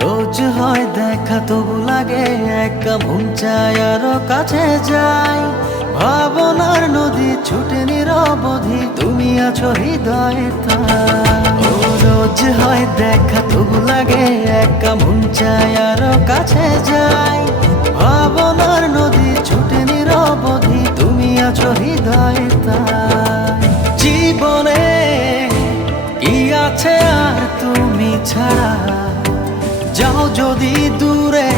রোজ হয় দেখা তবু লাগে একা মন চায় আরো কাছে যাই। ভাবনার নদী ছুটে নিরবধি, তুমি আছো হৃদয়ে তাই। ও রোজ হয় দেখা তবু লাগে একা মন চায় আরো কাছে যাই। ভাবনার নদী ছুটে নিরবধি, তুমি আছো হৃদয়ে তাই। জীবনে কি আছে আর তুমি ছাড়া, যাও যদি দূরে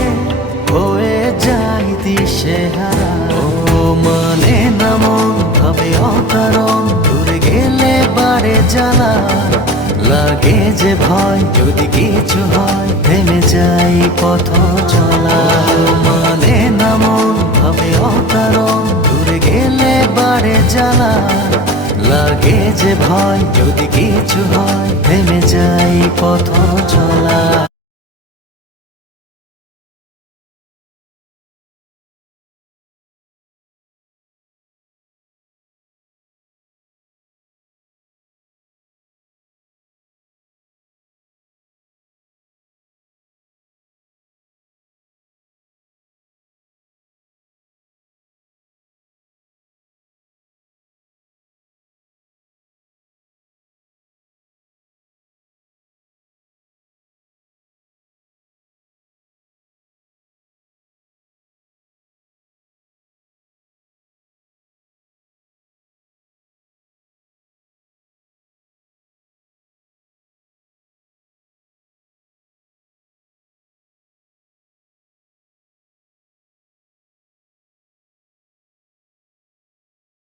হয়ে যাই দিশেহারা। ও মানে না মন ভাবে অকারণ, দূরে গেলে বাড়ে জ্বালা। লাগে যে ভয় যদি কিছু হয়, থেমে যাই পথ চলা। মানে না মন ভাবে অকারণ, দূরে গেলে বাড়ে জ্বালা। লাগে যে ভয় যদি কিছু হয়, থেমে যাই পথ